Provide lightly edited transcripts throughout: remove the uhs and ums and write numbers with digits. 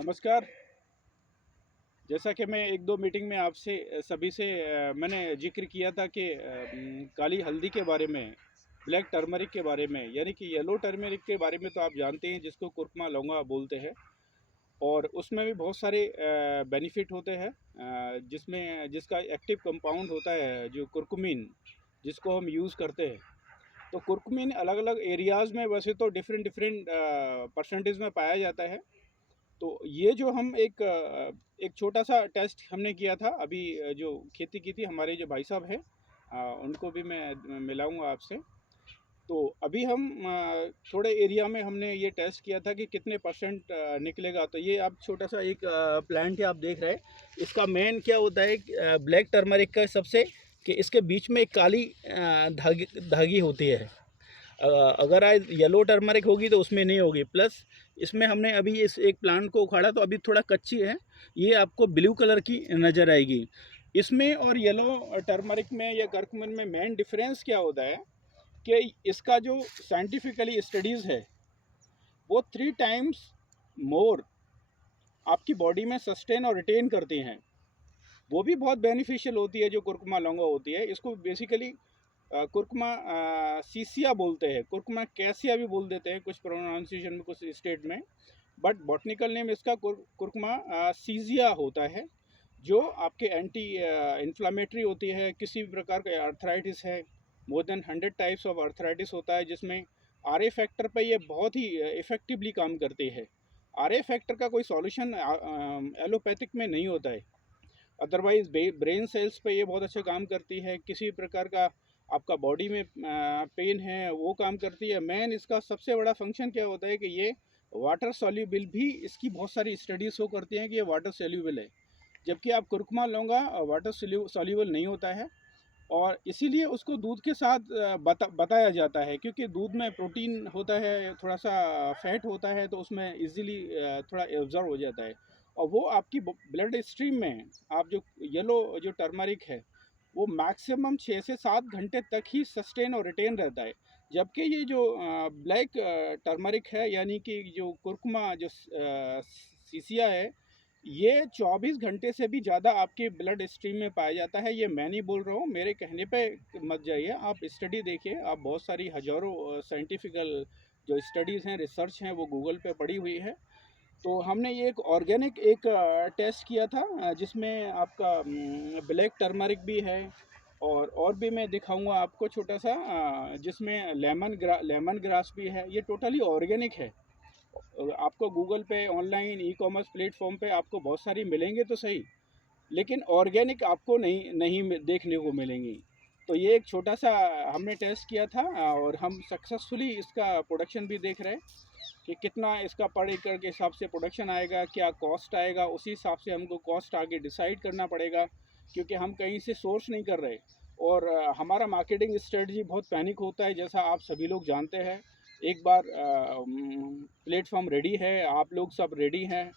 नमस्कार। जैसा कि मैं एक दो मीटिंग में आपसे सभी से मैंने जिक्र किया था कि काली हल्दी के बारे में, ब्लैक टर्मरिक के बारे में, यानी कि येलो टर्मरिक के बारे में तो आप जानते हैं, जिसको कुर्कुमा लौंगा बोलते हैं। और उसमें भी बहुत सारे बेनिफिट होते हैं, जिसका एक्टिव कंपाउंड होता है जो कुर्कुमिन, जिसको हम यूज़ करते हैं। तो कुर्कुमिन अलग अलग एरियाज़ में वैसे तो डिफरेंट डिफरेंट परसेंटेज में पाया जाता है। तो ये जो हम एक छोटा-सा टेस्ट हमने किया था अभी, जो खेती की थी हमारे जो भाई साहब हैं, उनको भी मैं मिलाऊँगा आपसे। तो अभी हम थोड़े एरिया में हमने ये टेस्ट किया था कि कितने परसेंट निकलेगा। तो ये आप छोटा-सा एक प्लांट है, आप देख रहे हैं। इसका मेन क्या होता है ब्लैक टर्मरिक का सबसे, कि इसके बीच में एक काली धागी धागी होती है। अगर आज येलो टर्मरिक होगी तो उसमें नहीं होगी। प्लस इसमें हमने अभी इस एक प्लांट को उखाड़ा तो अभी थोड़ा कच्ची है, ये आपको ब्लू कलर की नज़र आएगी। इसमें और येलो टर्मरिक में या करक्यूमिन में मेन डिफरेंस क्या होता है कि इसका जो साइंटिफिकली स्टडीज़ है वो 3 टाइम्स मोर आपकी बॉडी में सस्टेन और रिटेन करती हैं। वो भी बहुत बेनिफिशियल होती है जो कुर्कुमा लौंगा होती है। इसको बेसिकली कुर्कुमा सीसिया बोलते हैं, कुर्कुमा कैसिया भी बोल देते हैं कुछ प्रोनाउंसिएशन में, कुछ स्टेट में। बट बॉटनिकल नेम इसका कुर्कुमा सीजिया होता है, जो आपके एंटी इन्फ्लामेटरी होती है। किसी भी प्रकार का आर्थराइटिस है, more than 100 types of arthritis होता है, जिसमें आर ए फैक्टर पर ये बहुत ही इफ़ेक्टिवली काम करती है। आर ए फैक्टर का कोई सॉल्यूशन एलोपैथिक में नहीं होता है। अदरवाइज ब्रेन सेल्स पे ये बहुत अच्छा काम करती है। किसी भी प्रकार का आपका बॉडी में पेन है वो काम करती है। मेन इसका सबसे बड़ा फंक्शन क्या होता है कि ये वाटर सॉल्यूबल भी, इसकी बहुत सारी स्टडीज शो करती हैं कि ये वाटर सॉल्यूबल है, जबकि आप कुर्कुमा लौंगा वाटर सॉल्यूबल नहीं होता है। और इसीलिए उसको दूध के साथ बताया जाता है, क्योंकि दूध में प्रोटीन होता है, थोड़ा सा फैट होता है, तो उसमें इजीली थोड़ा एब्जॉर्ब हो जाता है। और वो आपकी ब्लड स्ट्रीम में, आप जो येलो जो टर्मरिक है, वो मैक्सिमम 6 से 7 घंटे तक ही सस्टेन और रिटेन रहता है। जबकि ये जो ब्लैक टर्मरिक है, यानी कि जो कुर्कुमा जो सीसिया है, ये 24 घंटे से भी ज़्यादा आपके ब्लड स्ट्रीम में पाया जाता है। ये मैं नहीं बोल रहा हूँ, मेरे कहने पे मत जाइए, आप स्टडी देखिए। आप बहुत सारी हज़ारों साइंटिफिकल जो स्टडीज़ हैं, रिसर्च हैं, वो गूगल पे पड़ी हुई है। तो हमने ये एक ऑर्गेनिक एक टेस्ट किया था, जिसमें आपका ब्लैक टर्मरिक भी है, और भी मैं दिखाऊंगा आपको छोटा-सा, जिसमें लेमन ग्रास भी है। ये टोटली ऑर्गेनिक है। आपको गूगल पे, ऑनलाइन ई-कॉमर्स प्लेटफॉर्म पे आपको बहुत सारी मिलेंगे तो सही, लेकिन ऑर्गेनिक आपको नहीं नहीं देखने को मिलेंगी। तो ये एक छोटा सा हमने टेस्ट किया था, और हम सक्सेसफुली इसका प्रोडक्शन भी देख रहे हैं कि कितना इसका पर एकड़ के हिसाब से प्रोडक्शन आएगा, क्या कॉस्ट आएगा। उसी हिसाब से हमको कॉस्ट आगे डिसाइड करना पड़ेगा, क्योंकि हम कहीं से सोर्स नहीं कर रहे। और हमारा मार्केटिंग स्ट्रेटजी बहुत पैनिक होता है, जैसा आप सभी लोग जानते हैं। एक बार प्लेटफॉर्म रेडी है, आप लोग सब रेडी हैं,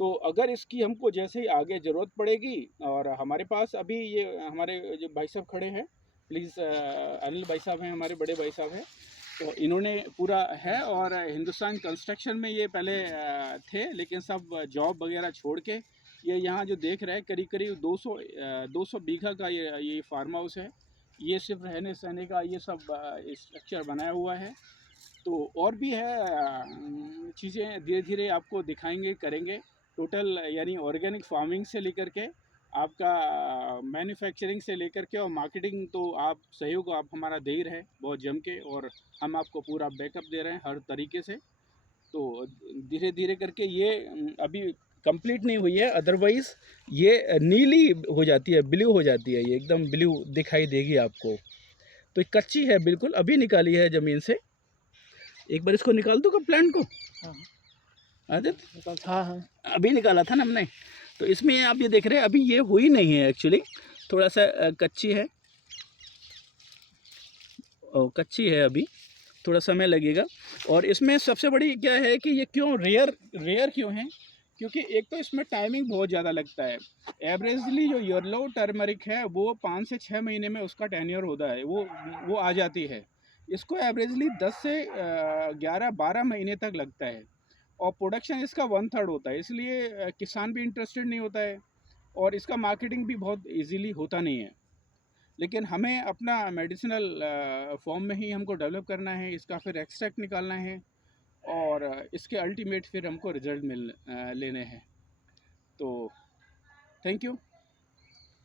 तो अगर इसकी हमको जैसे ही आगे ज़रूरत पड़ेगी, और हमारे पास अभी ये हमारे जो भाई साहब खड़े हैं, प्लीज़, अनिल भाई साहब हैं, हमारे बड़े भाई साहब हैं। तो इन्होंने पूरा है, और हिंदुस्तान कंस्ट्रक्शन में ये पहले थे, लेकिन सब जॉब वगैरह छोड़ के ये यहाँ जो देख रहे हैं, करीब करीब 200 बीघा का ये फार्म हाउस है। ये सिर्फ रहने सहने का ये सब स्ट्रक्चर बनाया हुआ है। तो और भी है चीज़ें, धीरे धीरे आपको दिखाएंगे, करेंगे। टोटल यानी ऑर्गेनिक फार्मिंग से लेकर के आपका मैन्युफैक्चरिंग से लेकर के और मार्केटिंग, तो आप सहयोग आप हमारा दे ही रहे बहुत जम के, और हम आपको पूरा बैकअप दे रहे हैं हर तरीके से। तो धीरे धीरे करके ये अभी कंप्लीट नहीं हुई है, अदरवाइज़ ये नीली हो जाती है, ब्लू हो जाती है, ये एकदम ब्लू दिखाई देगी आपको। तो ये कच्ची है बिल्कुल, अभी निकाली है ज़मीन से। एक बार इसको निकाल दूँ प्लांट को। हाँ आदित्य, हाँ हाँ। अभी निकाला था ना हमने। तो इसमें आप ये देख रहे हैं, अभी ये हुई नहीं है एक्चुअली, थोड़ा सा कच्ची है, और कच्ची है अभी, थोड़ा समय लगेगा। और इसमें सबसे बड़ी क्या है कि ये क्यों रेयर क्यों है, क्योंकि एक तो इसमें टाइमिंग बहुत ज़्यादा लगता है। एवरेजली जो येलो टर्मरिक है वो 5 से 6 महीने में उसका टेन्योर होता है, वो आ जाती है। इसको एवरेजली 10 से 11-12 महीने तक लगता है। और प्रोडक्शन इसका 1/3 होता है, इसलिए किसान भी इंटरेस्टेड नहीं होता है और इसका मार्केटिंग भी बहुत इजीली होता नहीं है। लेकिन हमें अपना मेडिसिनल फॉर्म में ही हमको डेवलप करना है, इसका फिर एक्सट्रैक्ट निकालना है और इसके अल्टीमेट फिर हमको रिजल्ट लेने हैं। तो थैंक यू।